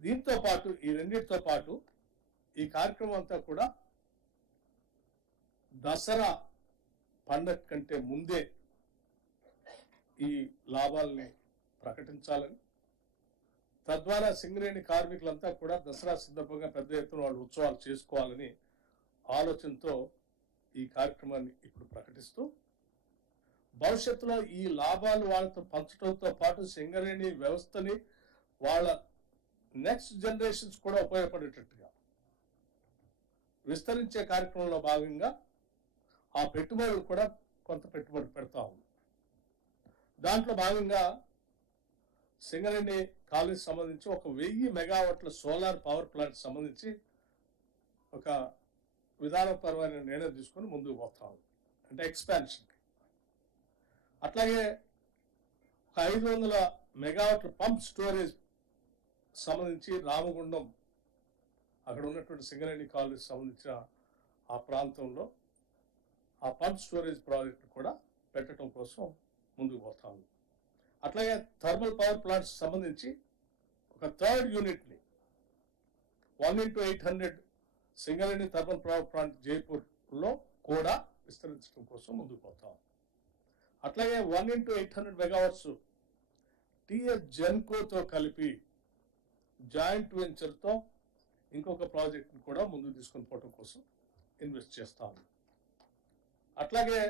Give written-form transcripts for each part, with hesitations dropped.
దీంతో పాటు ఈ రెండింటితో పాటు ఈ కార్యక్రమం అంతా కూడా దసరా పండగ కంటే ముందే ఈ లాభాలని ప్రకటించాలని, తద్వారా సింగరేణి కార్మికులంతా కూడా దసరా సందర్భంగా పెద్ద ఎత్తున వాళ్ళు ఉత్సవాలు చేసుకోవాలని ఆలోచనతో ఈ కార్యక్రమాన్ని ఇప్పుడు ప్రకటిస్తూ, భవిష్యత్తులో ఈ లాభాలు వాళ్ళతో పంచడంతో పాటు సింగరేణి వ్యవస్థని వాళ్ళ నెక్స్ట్ జనరేషన్స్ కూడా ఉపయోగపడేటట్టుగా విస్తరించే కార్యక్రమంలో భాగంగా ఆ పెట్టుబడులు కూడా కొంత పెట్టుబడి పెడతా ఉంది. దాంట్లో భాగంగా సింగరేణి కాలేజ్ సంబంధించి 1000 మెగావాట్ల సోలార్ పవర్ ప్లాంట్ సంబంధించి ఒక విధానపరమైన నిర్ణయం తీసుకొని ముందుకు పోతా ఉంది, అంటే ఎక్స్పాన్షన్కి. అట్లాగే 500 మెగావాట్ల పంప్ స్టోరేజ్ సంబంధించి రామగుండం అక్కడ ఉన్నటువంటి సింగరేణి కాలేజ్ సంబంధించిన ఆ ప్రాంతంలో ఆ పంప్ స్టోరేజ్ ప్రాజెక్ట్ కూడా పెట్టడం కోసం ముందుకు పోతాము. అట్లాగే థర్మల్ పవర్ ప్లాంట్స్ సంబంధించి ఒక 3rd యూనిట్ని 1x800 Singareni thermal power plant జైపూర్లో కూడా విస్తరించడం కోసం ముందుకు పోతాం. అట్లాగే 1x800 మెగావాట్స్ టిఎస్ జెన్కోతో కలిపి జాయింట్ వెంచర్తో ఇంకొక ప్రాజెక్ట్ని కూడా ముందుకు తీసుకొని పోవడం కోసం ఇన్వెస్ట్ చేస్తాము. అట్లాగే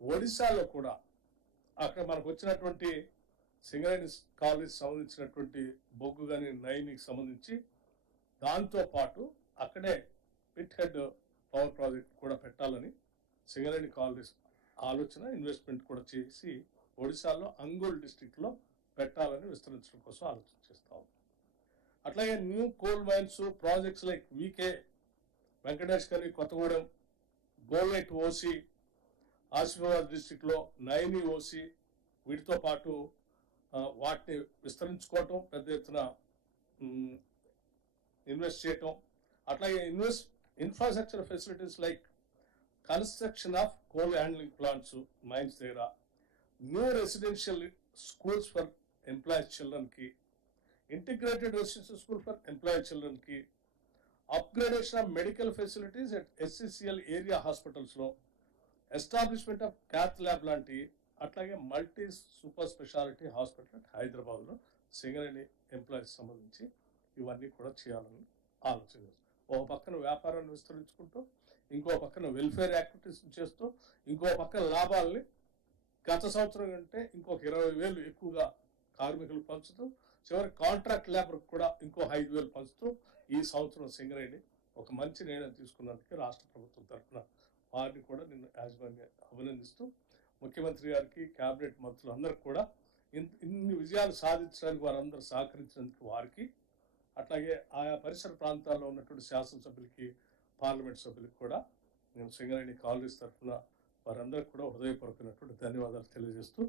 ఒడిశాలో కూడా అక్కడ మనకు వచ్చినటువంటి సింగరేణి కాలేజ్ సంబంధించినటువంటి బొగ్గు కానీ నైనికి సంబంధించి దాంతో పాటు అక్కడే పిట్ హెడ్ పవర్ ప్రాజెక్ట్ కూడా పెట్టాలని సింగరేణి కాలేజ్ ఆలోచన, ఇన్వెస్ట్మెంట్ కూడా చేసి ఒడిశాలో అంగుల్ డిస్ట్రిక్ట్లో పెట్టాలని విస్తరించడం కోసం ఆలోచన చేస్తాం. అట్లాగే new coal mines projects like VK Venkatesh కని కొత్తగూడెం, గోల్నైట్ ఓసి ఆసిఫాబాద్ డిస్ట్రిక్ట్లో నైని ఓసి, వీటితో పాటు వాటిని విస్తరించుకోవటం, పెద్ద ఎత్తున ఇన్వెస్ట్ చేయటం. అట్లాగే infrastructure facilities like construction of coal handling plants mines దగ్గర, new residential schools for employees చిల్డ్రన్కి, integrated residential school for employee చిల్డ్రన్కి, upgradation of medical facilities at SCCL area హాస్పిటల్స్లో, ఎస్టాబ్లిష్మెంట్ ఆఫ్ క్యాత్ ల్యాబ్ లాంటి, అట్లాగే multi super speciality hospital at హైదరాబాద్లో Singareni employees సంబంధించి ఇవన్నీ కూడా చేయాలని ఆలోచన చేస్తాం. ఒక పక్కన వ్యాపారాన్ని విస్తరించుకుంటూ, ఇంకో పక్కన వెల్ఫేర్ యాక్టివిటీస్ చేస్తూ, ఇంకో పక్కన లాభాలని గత సంవత్సరం కంటే ఇంకొక 20,000 ఎక్కువగా కార్మికులు పంచుతూ, చివరి కాంట్రాక్ట్ లేబర్కి కూడా ఇంకో 5,000 పంచుతూ ఈ సంవత్సరం సింగరేణి ఒక మంచి నిర్ణయం తీసుకున్నందుకు రాష్ట్ర ప్రభుత్వం తరఫున వారిని కూడా నిన్ను యాజమాన్య అభినందిస్తూ, ముఖ్యమంత్రి గారికి, క్యాబినెట్ మంత్రులందరికీ కూడా ఇన్ని విజయాలు సాధించడానికి వారందరూ సహకరించినందుకు వారికి, అట్లాగే ఆయా పరిసర ప్రాంతాల్లో ఉన్నటువంటి శాసనసభ్యులకి, పార్లమెంట్ సభ్యులకి కూడా నేను సింగరేణి కాలేజ్ తరఫున వారందరికీ కూడా హృదయపూర్వకమైనటువంటి ధన్యవాదాలు తెలియజేస్తూ